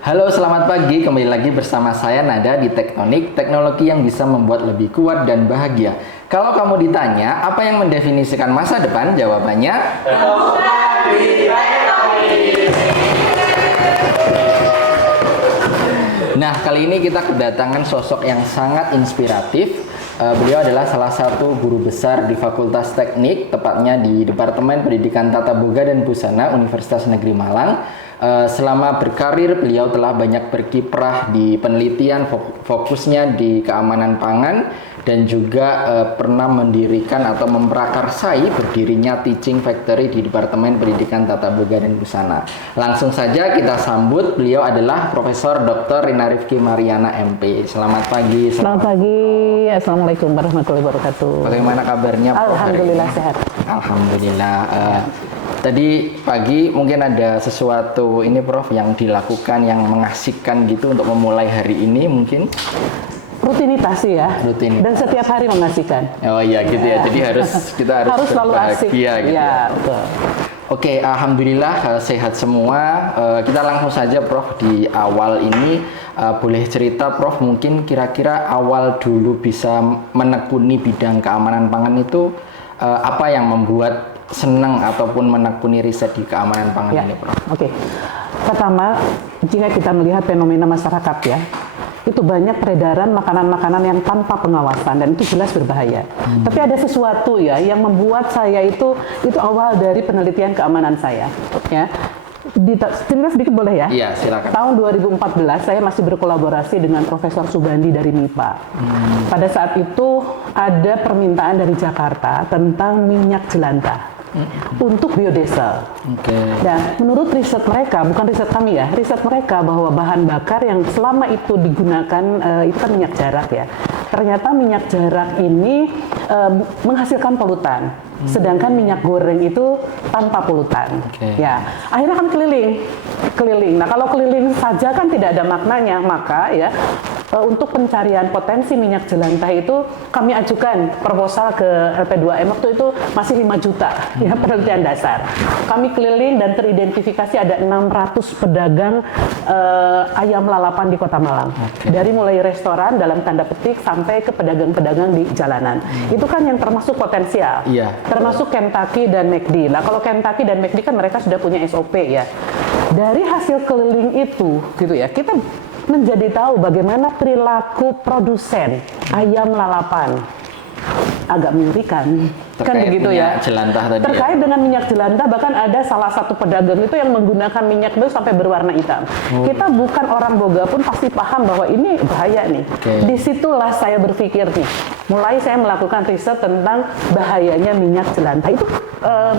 Halo, selamat pagi. Kembali lagi bersama saya Nada di Tektonik, teknologi yang bisa membuat lebih kuat dan bahagia. Kalau kamu ditanya, apa yang mendefinisikan masa depan? Jawabannya Nah, kali ini kita kedatangan sosok yang sangat inspiratif. Beliau adalah salah satu guru besar di Fakultas Teknik, tepatnya di Departemen Pendidikan Tata Boga dan Busana Universitas Negeri Malang. Selama berkarir, beliau telah banyak berkiprah di penelitian, fokusnya di keamanan pangan, dan juga pernah mendirikan atau memprakarsai berdirinya Teaching Factory di Departemen Pendidikan Tata Boga dan Busana. Langsung saja kita sambut, beliau adalah Profesor Dr. Rina Rifki Mariana MP. Selamat pagi. Selamat pagi. Assalamualaikum warahmatullahi wabarakatuh. Bagaimana kabarnya, Prof? Alhamdulillah sehat. Alhamdulillah. Tadi pagi mungkin ada sesuatu ini, Prof, yang dilakukan yang mengasihkan gitu untuk memulai hari ini mungkin? Rutinitas sih ya. Rutinitas. Dan setiap hari mengasihkan. Oh iya gitu ya. Jadi kita harus selalu asik. Gitu ya, betul. Oke, alhamdulillah sehat semua. Kita langsung saja, Prof, di awal ini boleh cerita, Prof, mungkin kira-kira awal dulu bisa menekuni bidang keamanan pangan itu apa yang membuat senang ataupun menekuni riset di keamanan pangan ini, Prof? Oke. Pertama, jika kita melihat fenomena masyarakat ya, itu banyak peredaran makanan-makanan yang tanpa pengawasan dan itu jelas berbahaya. Tapi ada sesuatu ya yang membuat saya itu awal dari penelitian keamanan saya. Ya. Cerita sedikit boleh ya? Iya, silakan. Tahun 2014 saya masih berkolaborasi dengan Profesor Subandi dari MIPA. Pada saat itu ada permintaan dari Jakarta tentang minyak jelantah untuk biodiesel. Dan menurut riset mereka, bukan riset kami ya, riset mereka bahwa bahan bakar yang selama itu digunakan itu kan minyak jarak ya. Ternyata minyak jarak ini menghasilkan polutan. Sedangkan minyak goreng itu tanpa polutan. Ya, akhirnya kan keliling. Nah, kalau keliling saja kan tidak ada maknanya, maka ya untuk pencarian potensi minyak jelantah itu kami ajukan proposal ke LP2M waktu itu masih 5 juta ya penelitian dasar. Kami keliling dan teridentifikasi ada 600 pedagang ayam lalapan di Kota Malang. Dari mulai restoran dalam tanda petik sampai ke pedagang-pedagang di jalanan. Itu kan yang termasuk potensial. Termasuk Kentucky dan McD. Nah, kalau Kentucky dan McD kan mereka sudah punya SOP ya. Dari hasil keliling itu gitu ya, kita menjadi tahu bagaimana perilaku produsen ayam lalapan. Agak mengerikan. Kan begitu ya. Jelantah tadi terkait dengan minyak jelantah, bahkan ada salah satu pedagang itu yang menggunakan minyak itu sampai berwarna hitam. Kita bukan orang boga pun pasti paham bahwa ini bahaya nih. Disitulah saya berpikir nih, mulai saya melakukan riset tentang bahayanya minyak jelantah. Itu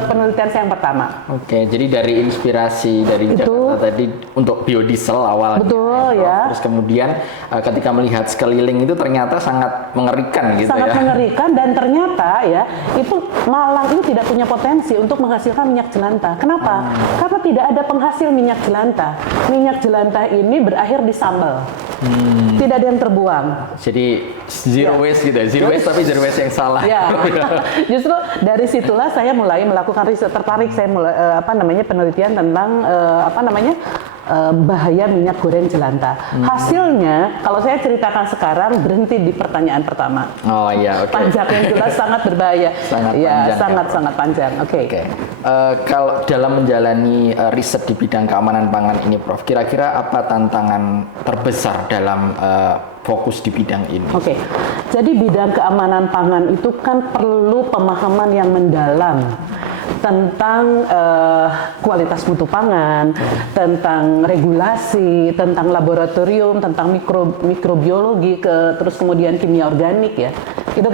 penelitian saya yang pertama. Jadi dari inspirasi dari Jakarta tadi untuk biodiesel awalnya. Betul ya. Terus kemudian ketika melihat sekeliling itu ternyata sangat mengerikan gitu sangat mengerikan, dan ternyata ya itu Malang ini tidak punya potensi untuk menghasilkan minyak jelantah. Kenapa? Karena tidak ada penghasil minyak jelantah. Minyak jelantah ini berakhir di sambal. Tidak ada yang terbuang. Jadi zero waste gitu ya. Zero waste tapi zero waste yang salah. Ya. Justru dari situlah saya mulai melakukan riset, tertarik saya mulai penelitian tentang bahaya minyak goreng jelantah. Hasilnya, kalau saya ceritakan sekarang berhenti di pertanyaan pertama. Panjangnya jelas sangat berbahaya. Sangat panjang. Kalau dalam menjalani riset di bidang keamanan pangan ini, Prof, kira-kira apa tantangan terbesar dalam fokus di bidang ini? Jadi bidang keamanan pangan itu kan perlu pemahaman yang mendalam tentang kualitas mutu pangan, tentang regulasi, tentang laboratorium, tentang mikrobiologi, terus kemudian kimia organik ya. Itu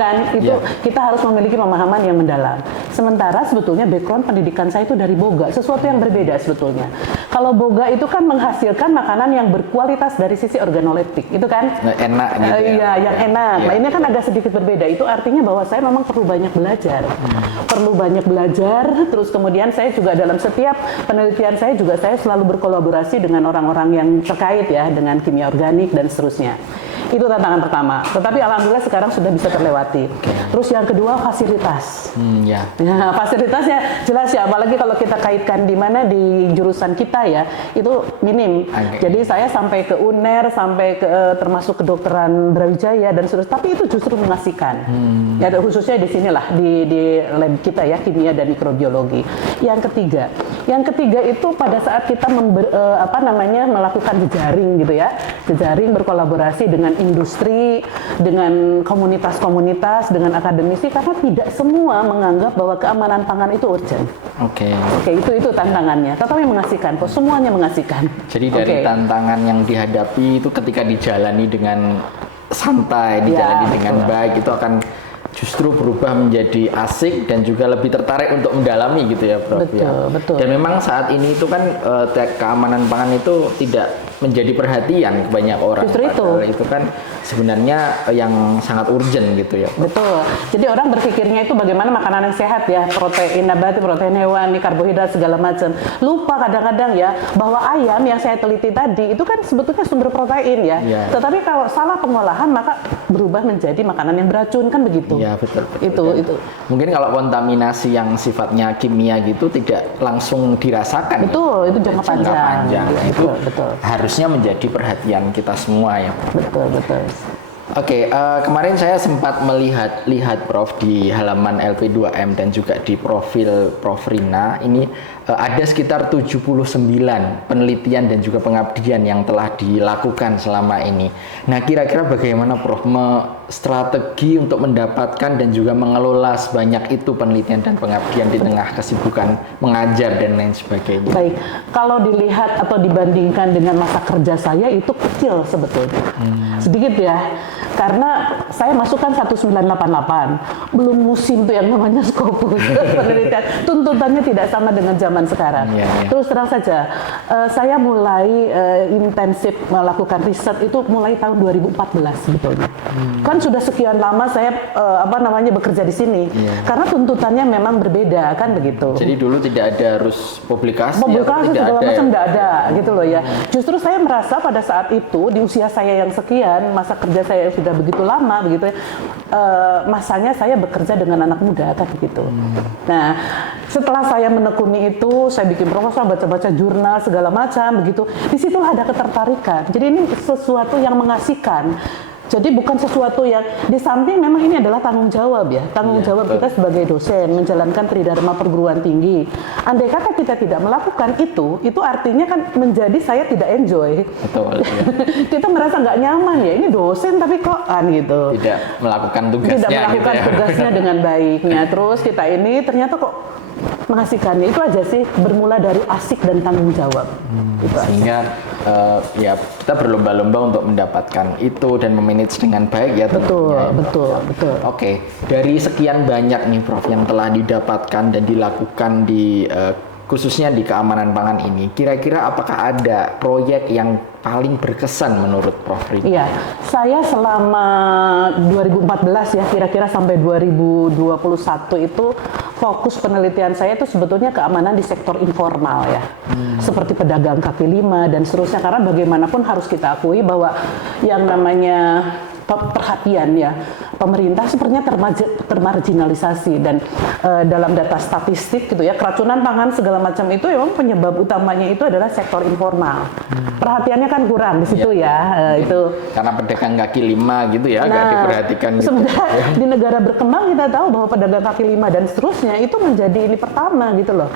kita harus memiliki pemahaman yang mendalam. Sementara sebetulnya background pendidikan saya itu dari boga, sesuatu yang berbeda sebetulnya. Kalau boga itu kan menghasilkan makanan yang berkualitas dari sisi organoleptik, itu kan enak gitu ya. Yang enak. Nah, ini kan agak sedikit berbeda. Itu artinya bahwa saya memang perlu banyak belajar. Terus kemudian saya juga dalam setiap penelitian saya juga saya selalu berkolaborasi dengan orang-orang yang terkait ya dengan kimia organik dan seterusnya. Itu tantangan pertama. Tetapi alhamdulillah sekarang sudah bisa terlewati. Terus yang kedua fasilitas. Ya. Nah, fasilitasnya jelas ya, apalagi kalau kita kaitkan di mana di jurusan kita ya, itu minim. Jadi saya sampai ke UNER, sampai ke termasuk kedokteran Brawijaya dan seterusnya, tapi itu justru mengasihkan. Ya, khususnya di sinilah di lab kita ya, kimia dan mikrobiologi. Yang ketiga itu pada saat kita melakukan jejaring gitu ya, jejaring berkolaborasi dengan industri, dengan komunitas-komunitas, dengan akademisi, karena tidak semua menganggap bahwa keamanan pangan itu urgent. Oke, itu tantangannya. Tetapi mengasihkan, kok semuanya mengasihkan. Jadi dari tantangan yang dihadapi itu ketika dijalani dengan santai, dijalani dengan baik, itu akan justru berubah menjadi asik dan juga lebih tertarik untuk mendalami gitu ya, Prof. Betul. Dan memang saat ini itu kan keamanan pangan itu tidak menjadi perhatian banyak orang. Justru itu kan sebenarnya yang sangat urgent gitu ya, Prof. Betul. Jadi orang berpikirnya itu bagaimana makanan yang sehat ya, protein nabati, protein hewani, karbohidrat segala macam. Lupa kadang-kadang ya bahwa ayam yang saya teliti tadi itu kan sebetulnya sumber protein ya. Tetapi kalau salah pengolahan maka berubah menjadi makanan yang beracun, kan begitu. Ya, betul. Itu. Mungkin kalau kontaminasi yang sifatnya kimia gitu tidak langsung dirasakan. Betul, itu jangka panjang. Itu betul. Harusnya menjadi perhatian kita semua ya. Betul. Oke, kemarin saya sempat melihat Prof di halaman LP2M dan juga di profil Prof Rina. Ini ada sekitar 79 penelitian dan juga pengabdian yang telah dilakukan selama ini. Nah, kira-kira bagaimana Prof strategi untuk mendapatkan dan juga mengelola sebanyak itu penelitian dan pengabdian di tengah kesibukan mengajar dan lain sebagainya? Baik, kalau dilihat atau dibandingkan dengan masa kerja saya itu kecil sebetulnya. Sedikit ya. Karena saya masukkan 1988, belum musim tuh yang namanya Scopus penelitian. Tuntutannya tidak sama dengan zaman sekarang. Terus terang saja, saya mulai intensif melakukan riset itu mulai tahun 2014 sebetulnya. Kan sudah sekian lama saya bekerja di sini. Karena tuntutannya memang berbeda, kan begitu. Jadi dulu tidak ada harus publikasi segala macam tidak ada gitu loh ya. Justru saya merasa pada saat itu di usia saya yang sekian, masa kerja saya yang sudah begitu lama begitu ya, masanya saya bekerja dengan anak muda kan begitu. Nah, setelah saya menekuni itu, saya bikin proposal, baca-baca jurnal segala macam begitu. Disitulah ada ketertarikan. Jadi ini sesuatu yang mengasihkan. Jadi bukan sesuatu yang di samping memang ini adalah tanggung jawab ya, tanggung jawab kita sebagai dosen menjalankan tridharma perguruan tinggi. Andai kata kita tidak melakukan itu artinya kan menjadi saya tidak enjoy. Betul. Kita merasa nggak nyaman ya, ini dosen tapi kok kan gitu. Tidak melakukan tugasnya. Tidak melakukan tugasnya dengan baiknya. Terus kita ini ternyata kok mengasihkannya. Itu aja sih, bermula dari asik dan tanggung jawab. Sehingga ya kita berlomba-lomba untuk mendapatkan itu dan memanage dengan baik ya. Betul. Oke, dari sekian banyak nih Prof yang telah didapatkan dan dilakukan di khususnya di keamanan pangan ini, kira-kira apakah ada proyek yang paling berkesan menurut Prof Rina? Iya, saya selama 2014 ya kira-kira sampai 2021 itu fokus penelitian saya itu sebetulnya keamanan di sektor informal ya. Seperti pedagang kaki lima dan seterusnya, karena bagaimanapun harus kita akui bahwa yang namanya perhatian ya pemerintah sepertinya termarginalisasi dan dalam data statistik gitu ya, keracunan pangan segala macam itu memang penyebab utamanya itu adalah sektor informal. Perhatiannya kan kurang di situ itu karena pedagang kaki lima gitu ya, nggak diperhatikan gitu. Sebenarnya di negara berkembang kita tahu bahwa pedagang kaki lima dan seterusnya itu menjadi ini pertama gitu loh.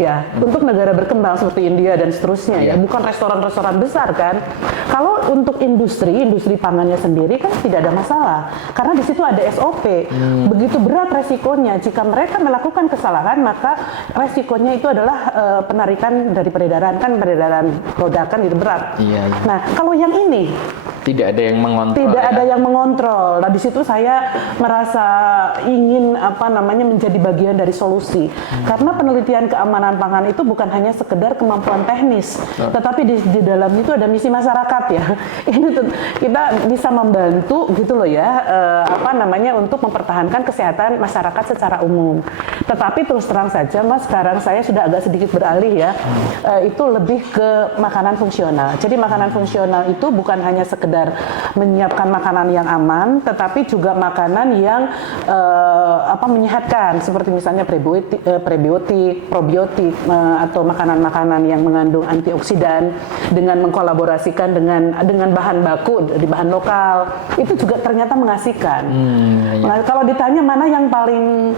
Ya, untuk negara berkembang seperti India dan seterusnya ya, bukan restoran-restoran besar kan. Kalau untuk industri pangannya sendiri kan tidak ada masalah karena di situ ada SOP. Begitu berat resikonya jika mereka melakukan kesalahan, maka resikonya itu adalah penarikan dari peredaran produk kan itu berat. Nah, kalau yang ini tidak ada yang mengontrol. Tidak ada yang mengontrol. Nah, di situ saya merasa ingin menjadi bagian dari solusi. Karena penelitian keamanan pangan itu bukan hanya sekedar kemampuan teknis, tetapi di dalam itu ada misi masyarakat ya. Ini kita bisa membantu gitu loh ya, untuk mempertahankan kesehatan masyarakat secara umum. Tetapi terus terang saja Mas, sekarang saya sudah agak sedikit beralih ya. Itu lebih ke makanan fungsional. Jadi makanan fungsional itu bukan hanya sekedar sekedar menyiapkan makanan yang aman, tetapi juga makanan yang menyehatkan, seperti misalnya prebiotik, probiotik, atau makanan-makanan yang mengandung antioksidan dengan mengkolaborasikan dengan bahan baku di bahan lokal, itu juga ternyata mengasihkan. Nah, kalau ditanya mana yang paling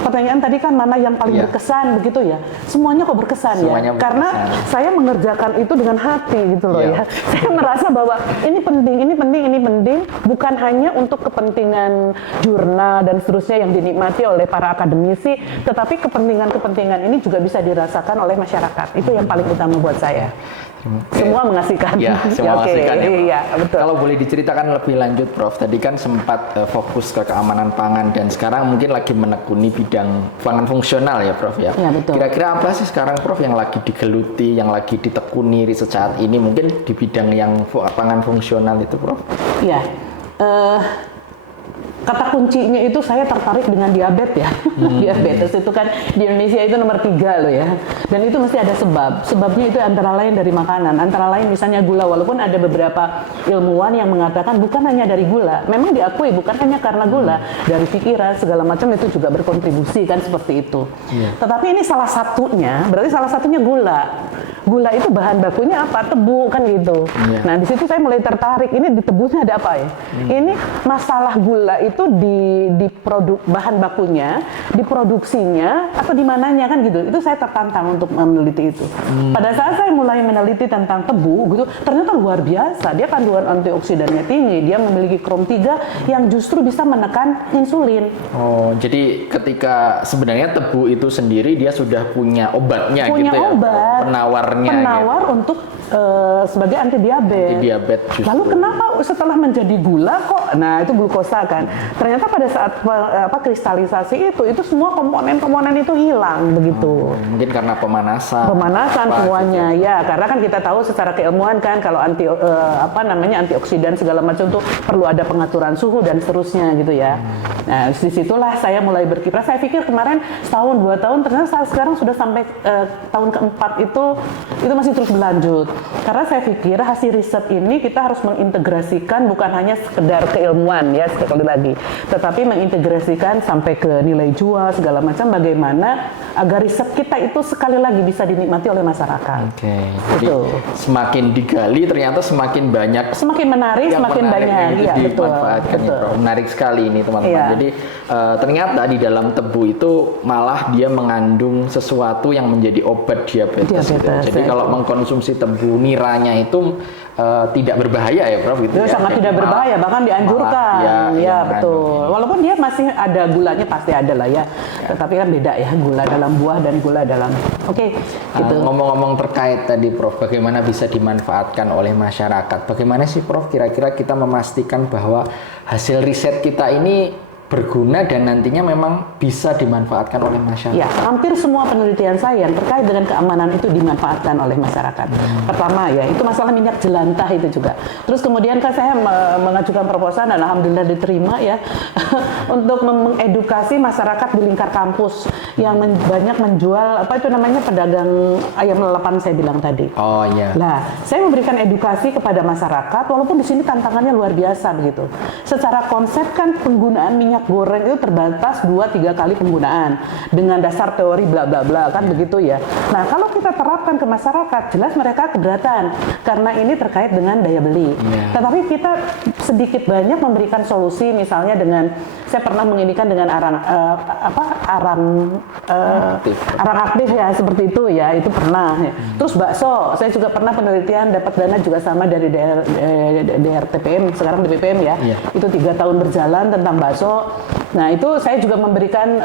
pertanyaan tadi kan mana yang paling berkesan begitu ya, semuanya kok berkesan. Semuanya ya, karena saya mengerjakan itu dengan hati gitu loh ya. Saya merasa bahwa ini penting, bukan hanya untuk kepentingan jurnal dan seterusnya yang dinikmati oleh para akademisi, tetapi kepentingan ini juga bisa dirasakan oleh masyarakat. Itu yang paling utama buat saya. Semua mengasihkan. Ya, semua mengasihkan ya, Prof. Iya, betul. Kalau boleh diceritakan lebih lanjut, Prof. Tadi kan sempat fokus ke keamanan pangan dan sekarang mungkin lagi menekuni bidang pangan fungsional ya, Prof ya. Ya, betul. Kira-kira apa sih sekarang, Prof, yang lagi digeluti, yang lagi ditekuni riset saat ini mungkin di bidang yang pangan fungsional itu, Prof? Iya. Kata kuncinya itu saya tertarik dengan diabetes ya. Diabetes itu kan di Indonesia itu nomor 3 loh ya. Dan itu mesti ada sebab. Sebabnya itu antara lain dari makanan. Antara lain misalnya gula. Walaupun ada beberapa ilmuwan yang mengatakan bukan hanya dari gula. Memang diakui bukan hanya karena gula. Dari pikiran segala macam itu juga berkontribusi kan seperti itu. Tetapi ini salah satunya, berarti salah satunya gula. Gula itu bahan bakunya apa? Tebu kan gitu. Nah di situ saya mulai tertarik. Ini di tebunya ada apa ya? Ini masalah gula itu di produk bahan bakunya, diproduksinya atau di mananya kan gitu. Itu saya tertantang untuk meneliti itu. Pada saat saya mulai meneliti tentang tebu gitu, ternyata luar biasa. Dia kandungan antioksidannya tinggi. Dia memiliki krom 3 yang justru bisa menekan insulin. Oh, jadi ketika sebenarnya tebu itu sendiri dia sudah punya obatnya gitu ya. Obat. Penawar gitu. Untuk sebagai anti diabetes. Lalu kenapa setelah menjadi gula kok? Nah itu glukosa kan. Ternyata pada saat kristalisasi itu semua komponen-komponen itu hilang begitu. Mungkin karena pemanasan semuanya gitu. Ya. Karena kan kita tahu secara keilmuan kan kalau antioksidan segala macam tuh perlu ada pengaturan suhu dan seterusnya gitu ya. Nah disitulah saya mulai berkiprah. Saya pikir kemarin setahun 2 tahun, ternyata sekarang sudah sampai tahun keempat itu masih terus berlanjut. Karena saya pikir hasil riset ini kita harus mengintegrasikan bukan hanya sekedar keilmuan ya sekali lagi, tetapi mengintegrasikan sampai ke nilai jual segala macam, bagaimana agar riset kita itu sekali lagi bisa dinikmati oleh masyarakat. Oke. Jadi semakin digali ternyata semakin banyak, semakin menarik, semakin banyak. Iya betul. Menarik sekali ini teman-teman. Iya. Jadi ternyata di dalam tebu itu malah dia mengandung sesuatu yang menjadi obat diabetes. Gitu. Jadi kalau mengkonsumsi tebu niranya itu tidak berbahaya ya, Prof? Gitu ya, sangat tidak berbahaya, bahkan dianjurkan. Ya betul. Walaupun dia masih ada gulanya, pasti ada lah ya. Tetapi kan beda ya, gula dalam buah dan gula dalam. Gitu. Ngomong-ngomong terkait tadi, Prof, bagaimana bisa dimanfaatkan oleh masyarakat? Bagaimana sih, Prof, kira-kira kita memastikan bahwa hasil riset kita ini berguna dan nantinya memang bisa dimanfaatkan oleh masyarakat? Ya, hampir semua penelitian saya yang terkait dengan keamanan itu dimanfaatkan oleh masyarakat. Pertama ya, itu masalah minyak jelantah itu juga. Terus kemudian kan saya mengajukan proposal dan alhamdulillah diterima ya untuk mengedukasi masyarakat di lingkar kampus yang banyak menjual pedagang ayam lalapan saya bilang tadi. Oh iya. Nah, saya memberikan edukasi kepada masyarakat walaupun di sini tantangannya luar biasa begitu. Secara konsep kan penggunaan minyak goreng itu terbatas 2-3 kali penggunaan dengan dasar teori bla bla bla kan begitu ya. Nah kalau kita terapkan ke masyarakat jelas mereka keberatan karena ini terkait dengan daya beli. Tetapi kita sedikit banyak memberikan solusi misalnya dengan saya pernah menginikan dengan arang aktif ya seperti itu ya, itu pernah. Terus bakso saya juga pernah penelitian dapat dana juga sama dari DRTPM sekarang DPPM ya. Itu 3 tahun berjalan tentang bakso. Nah itu saya juga memberikan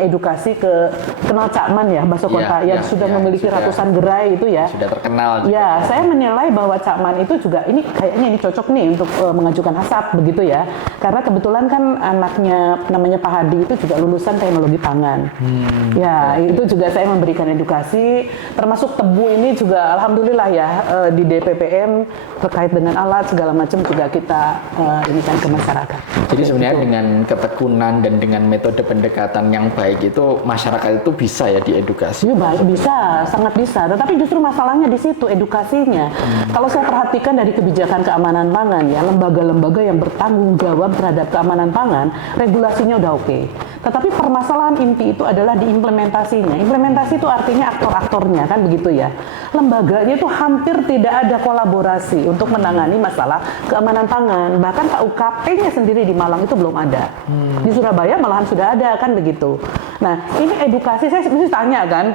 edukasi ke kenal Cakman ya, bakso kota yang sudah memiliki ratusan gerai itu ya. Sudah terkenal. Ya, saya menilai bahwa Cakman itu juga ini kayaknya ini cocok nih untuk mengajukan hasap begitu ya. Karena kebetulan kan anaknya namanya Pak Hadi itu juga lulusan teknologi pangan. Itu juga saya memberikan edukasi, termasuk tebu ini juga alhamdulillah ya di DPPM terkait dengan alat segala macam juga kita inikan ke masyarakat. Jadi sebenarnya dengan ketekunan dan dengan metode pendekatan yang baik itu masyarakat itu bisa ya diedukasi. Ya baik, bisa, sangat bisa. Tetapi justru masalahnya di situ edukasinya. Kalau saya perhatikan dari kebijakan keamanan pangan ya, lembaga-lembaga yang bertanggung jawab terhadap keamanan pangan, regulasinya udah oke. Tetapi permasalahan inti itu adalah di implementasinya. Implementasi itu artinya aktor-aktornya kan begitu ya. Lembaganya itu hampir tidak ada kolaborasi untuk menangani masalah keamanan pangan. Bahkan KUKP-nya sendiri di Malang itu belum ada. Di Surabaya malahan sudah ada kan begitu. Nah, ini edukasi saya mesti tanya kan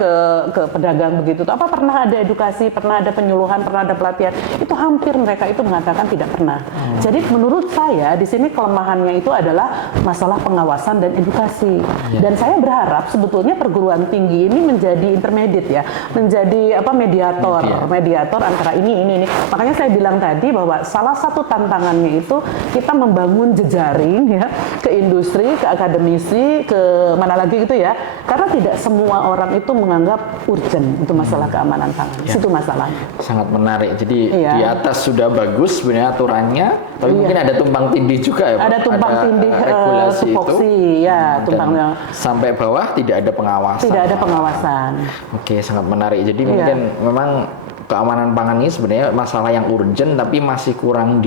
ke pedagang begitu. Apa pernah ada edukasi, pernah ada penyuluhan, pernah ada pelatihan? Itu hampir mereka itu mengatakan tidak pernah. Jadi menurut saya di sini kelemahannya itu adalah masalah pengawasan dan edukasi. Dan saya berharap sebetulnya perguruan tinggi ini menjadi intermediate ya, menjadi mediator antara ini. Makanya saya bilang tadi bahwa salah satu tantangannya itu kita membangun jejaring ya ke industri, ke akademisi, ke mana lagi gitu ya. Karena tidak semua orang itu menganggap urgent untuk masalah keamanan pangan. Itu masalahnya. Sangat menarik. Jadi di atas sudah bagus sebenarnya aturannya, tapi mungkin ada tumpang tindih juga ya, Pak? Ada tumpang tindih regulasi tupoksi ya, tumpangnya. Sampai bawah tidak ada pengawasan. Tidak ada pengawasan. Oke, sangat menarik. Jadi mungkin memang keamanan pangan ini sebenarnya masalah yang urgent tapi masih kurang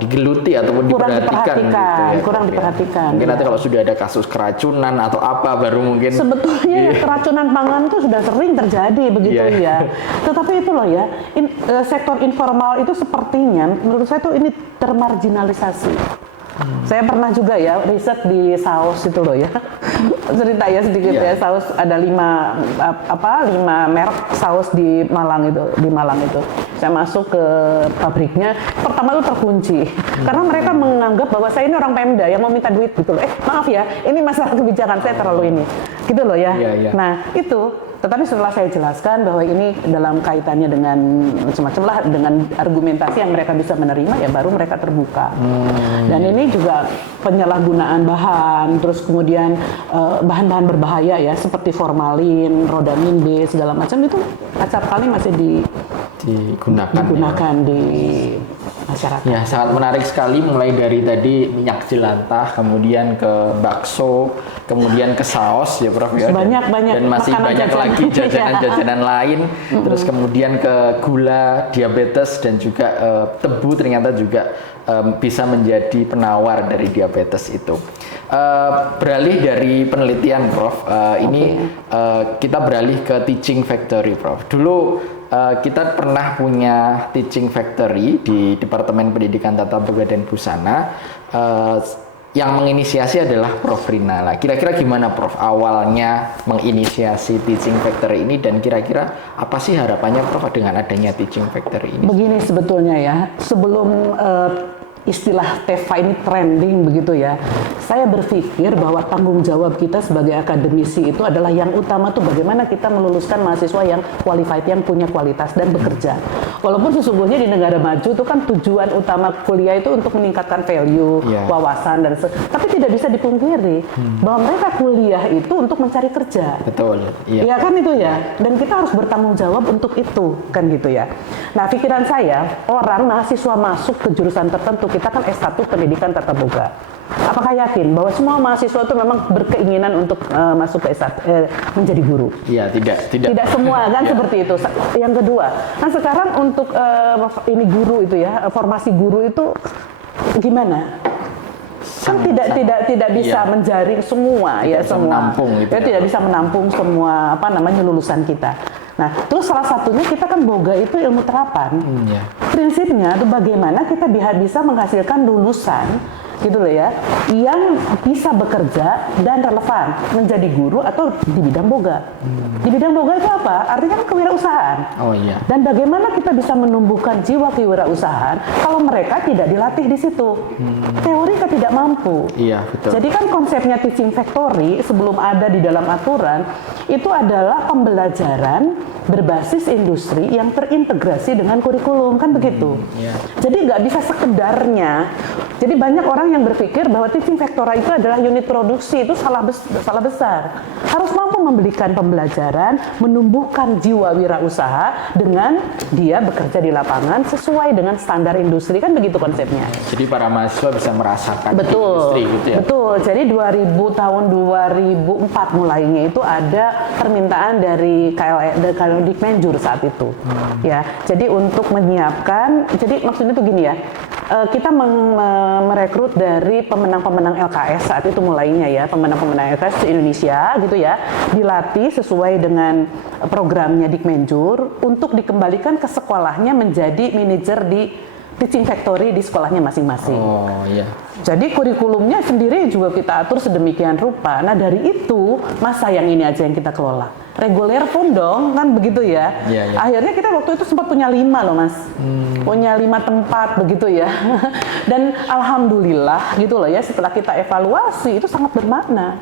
digeluti ataupun diperhatikan gitu ya, kurang diperhatikan. Mungkin nanti kalau sudah ada kasus keracunan atau apa baru mungkin sebetulnya keracunan pangan itu sudah sering terjadi begitu ya. Tetapi itu loh ya, sektor informal itu sepertinya menurut saya itu ini termarginalisasi. Saya pernah juga ya riset di saus itu loh ya. Cerita ya sedikit ya, saus ada 5 merek saus di Malang itu. Saya masuk ke pabriknya, pertama itu terkunci. Karena mereka menganggap bahwa saya ini orang Pemda yang mau minta duit gitu loh. Maaf ya, ini masalah kebijakan saya terlalu ini. Gitu loh ya. Nah, itu tetapi setelah saya jelaskan bahwa ini dalam kaitannya dengan macam-macam lah, dengan argumentasi yang mereka bisa menerima, ya baru mereka terbuka. Dan ini juga penyalahgunaan bahan, terus kemudian bahan-bahan berbahaya ya, seperti formalin, rodamin B, segala macam itu acap kali masih digunakan di masyarakat. Ya, sangat menarik sekali, mulai dari tadi minyak jelantah, kemudian ke bakso, kemudian ke saus ya Prof ya. Banyak dan masih banyak lagi jajanan-jajanan lain. Terus kemudian ke gula, diabetes, dan juga tebu ternyata juga bisa menjadi penawar dari diabetes itu. Beralih dari penelitian Prof, kita beralih ke teaching factory Prof. Dulu kita pernah punya teaching factory di Departemen Pendidikan Tata Boga dan Busana, yang menginisiasi adalah Prof Rina. Kira-kira gimana Prof awalnya menginisiasi teaching factory ini, dan kira-kira apa sih harapannya Prof dengan adanya teaching factory ini? Begini sebetulnya ya, sebelum istilah TEFA ini trending begitu ya, saya berpikir bahwa tanggung jawab kita sebagai akademisi itu adalah yang utama tuh bagaimana kita meluluskan mahasiswa yang qualified, yang punya kualitas dan bekerja. Walaupun sesungguhnya di negara maju itu kan tujuan utama kuliah itu untuk meningkatkan value, wawasan dan tapi tidak bisa dipungkiri bahwa mereka kuliah itu untuk mencari kerja. Betul. Iya kan itu ya. Dan kita harus bertanggung jawab untuk itu kan gitu ya. Nah, pikiran saya, orang mahasiswa masuk ke jurusan tertentu, kita kan S1 Pendidikan Tata Boga. Apakah yakin bahwa semua mahasiswa itu memang berkeinginan untuk masuk ke S1 menjadi guru? Iya, tidak semua kan seperti itu. Yang kedua, nah sekarang untuk ini guru itu ya, formasi guru itu gimana? Kan tidak bisa menjaring semua ya, semua. Tidak bisa menampung semua lulusan kita. Nah, terus salah satunya kita kan boga itu ilmu terapan. Prinsipnya itu bagaimana kita bisa menghasilkan lulusan gitu loh ya, yang bisa bekerja dan relevan menjadi guru atau di bidang boga. Di bidang boga itu apa? Artinya kan kewirausahaan. Dan bagaimana kita bisa menumbuhkan jiwa kewirausahaan kalau mereka tidak dilatih di situ. Teori kita tidak mampu. Betul. Jadi kan konsepnya teaching factory sebelum ada di dalam aturan itu adalah pembelajaran berbasis industri yang terintegrasi dengan kurikulum kan begitu. gitu. Iya. Jadi nggak bisa sekedarnya. Jadi banyak orang yang berpikir bahwa teaching vektora itu adalah unit produksi, itu salah besar. Harus mampu memberikan pembelajaran, menumbuhkan jiwa wirausaha dengan dia bekerja di lapangan sesuai dengan standar industri, kan begitu konsepnya. Jadi para mahasiswa bisa merasakan Betul, industri gitu ya. betul. Jadi tahun 2004 mulainya itu ada permintaan dari Dikmenjur saat itu, ya. Jadi untuk menyiapkan, jadi maksudnya tuh gini ya, kita merekrut dari pemenang-pemenang LKS saat itu mulainya ya, pemenang-pemenang LKS di Indonesia gitu ya, dilatih sesuai dengan programnya Dikmenjur untuk dikembalikan ke sekolahnya menjadi manajer di teaching factory di sekolahnya masing-masing. Oh iya. Jadi kurikulumnya sendiri juga kita atur sedemikian rupa. Nah dari itu, masa yang ini aja yang kita kelola. Reguler pun dong, kan begitu ya. Iya, iya. Akhirnya kita waktu itu sempat punya 5 loh mas. Punya 5 tempat begitu ya. Dan alhamdulillah gitu loh ya, setelah kita evaluasi itu sangat bermakna.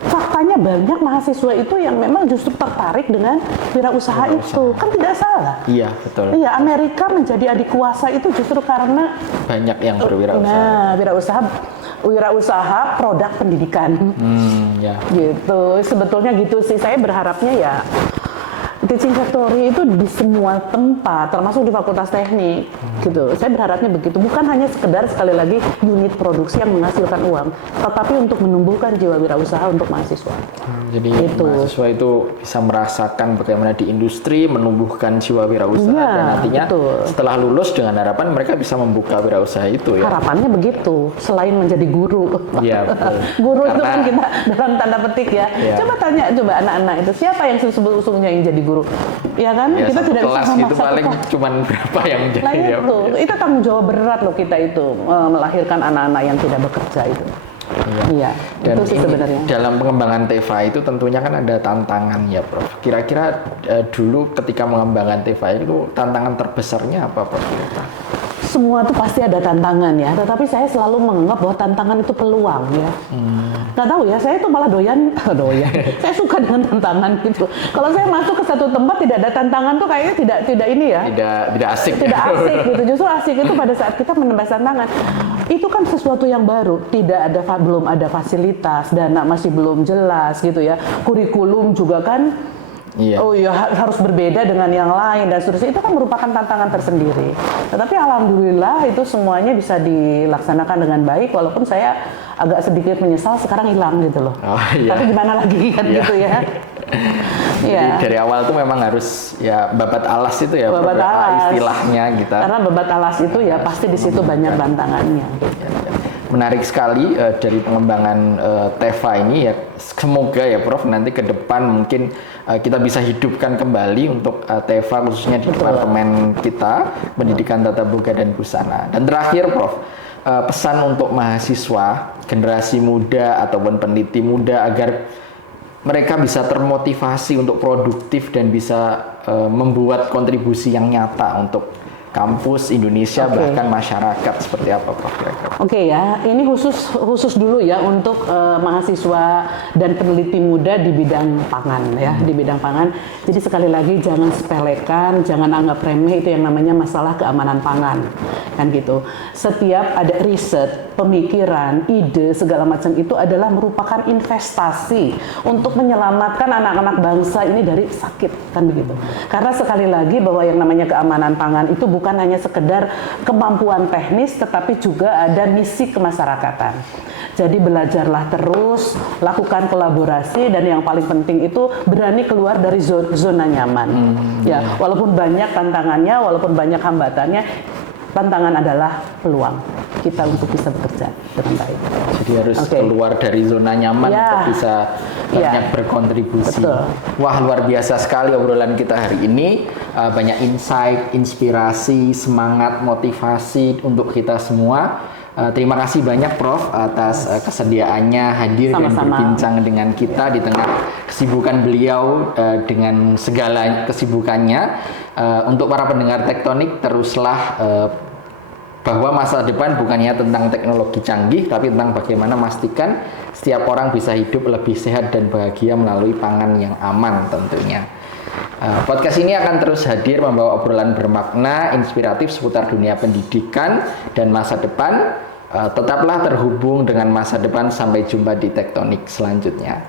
Faktanya banyak mahasiswa itu yang memang justru tertarik dengan wirausaha itu. Kan tidak salah. Iya, betul. Iya, Amerika menjadi adik kuasa itu justru karena Banyak yang berwirausaha. nah, wirausaha produk pendidikan. Ya. Gitu. Sebetulnya gitu sih. Saya berharapnya ya teaching factory itu di semua tempat, termasuk di Fakultas Teknik, gitu. Saya berharapnya begitu. Bukan hanya sekedar sekali lagi unit produksi yang menghasilkan uang, tetapi untuk menumbuhkan jiwa wirausaha untuk mahasiswa. Jadi Gitu. mahasiswa itu bisa merasakan bagaimana di industri menumbuhkan jiwa wirausaha Iya, dan nantinya betul. setelah lulus dengan harapan mereka bisa membuka wirausaha itu ya. Harapannya begitu, selain menjadi guru. Iya, betul. Guru itu Karena- kan kita dalam tanda petik ya. Iya. Coba tanya coba anak-anak itu siapa yang usungnya yang jadi guru? Ya kan? Ya, Kita satu tidak bisa kelas itu memaksa paling kelas. cuman berapa yang jadi Nah ya. itu tanggung jawab berat loh kita itu melahirkan anak-anak yang tidak bekerja itu. Iya, Dan itu sih ini sebenarnya. dalam pengembangan TEVA itu tentunya kan ada tantangan ya Prof. Kira-kira dulu ketika mengembangkan TEVA itu tantangan terbesarnya apa Prof? Semua tuh pasti ada tantangan ya, tetapi saya selalu menganggap bahwa tantangan itu peluang ya. Nggak tahu ya, saya tuh malah doyan. Saya suka dengan tantangan gitu. Kalau saya masuk ke satu tempat tidak ada tantangan tuh kayaknya tidak ini ya. Tidak asik. Tidak asik gitu. Justru asik itu pada saat kita menembas tantangan. Itu kan sesuatu yang baru. Belum ada fasilitas, dana masih belum jelas gitu ya. Kurikulum juga kan Iya. oh ya harus berbeda dengan yang lain dan seterusnya. Itu kan merupakan tantangan tersendiri. Tetapi alhamdulillah itu semuanya bisa dilaksanakan dengan baik walaupun saya agak sedikit menyesal sekarang hilang gitu loh. Oh, iya. Tapi gimana lagi kan Iya. gitu ya. Jadi Iya. dari awal tuh memang harus ya babat alas itu ya Babat Prof, alas. istilahnya kita. Karena babat alas itu ya pasti di situ banyak tantangannya. Menarik sekali dari pengembangan TEVA ini ya, semoga ya Prof nanti ke depan mungkin kita bisa hidupkan kembali untuk TEVA khususnya di departemen kita pendidikan tata boga dan busana. Dan terakhir Prof, pesan untuk mahasiswa generasi muda ataupun peneliti muda agar mereka bisa termotivasi untuk produktif dan bisa membuat kontribusi yang nyata untuk kampus Indonesia bahkan masyarakat seperti apa Prof kira-kira? Oke ya, ini khusus dulu ya untuk mahasiswa dan peneliti muda di bidang pangan ya, di bidang pangan. Jadi sekali lagi jangan sepelekan, jangan anggap remeh itu yang namanya masalah keamanan pangan, kan gitu. Setiap ada riset, pemikiran, ide segala macam itu adalah merupakan investasi untuk menyelamatkan anak-anak bangsa ini dari sakit, kan begitu. Karena sekali lagi bahwa yang namanya keamanan pangan itu bukan hanya sekedar kemampuan teknis, tetapi juga ada misi kemasyarakatan. Jadi belajarlah terus, lakukan kolaborasi, dan yang paling penting itu berani keluar dari zona nyaman. Ya, walaupun banyak tantangannya, walaupun banyak hambatannya, tantangan adalah peluang kita untuk bisa bekerja dengan baik. Jadi harus keluar dari zona nyaman untuk bisa banyak berkontribusi. Betul. Wah, luar biasa sekali obrolan kita hari ini. Banyak insight, inspirasi, semangat, motivasi untuk kita semua. Terima kasih banyak Prof atas kesediaannya hadir dan berbincang dengan kita di tengah kesibukan beliau dengan segala kesibukannya. Untuk para pendengar Tektonik, teruslah bahwa masa depan bukannya tentang teknologi canggih, tapi tentang bagaimana memastikan setiap orang bisa hidup lebih sehat dan bahagia melalui pangan yang aman tentunya. Podcast ini akan terus hadir membawa obrolan bermakna, inspiratif seputar dunia pendidikan dan masa depan. Tetaplah terhubung dengan masa depan. Sampai jumpa di Tektonik selanjutnya.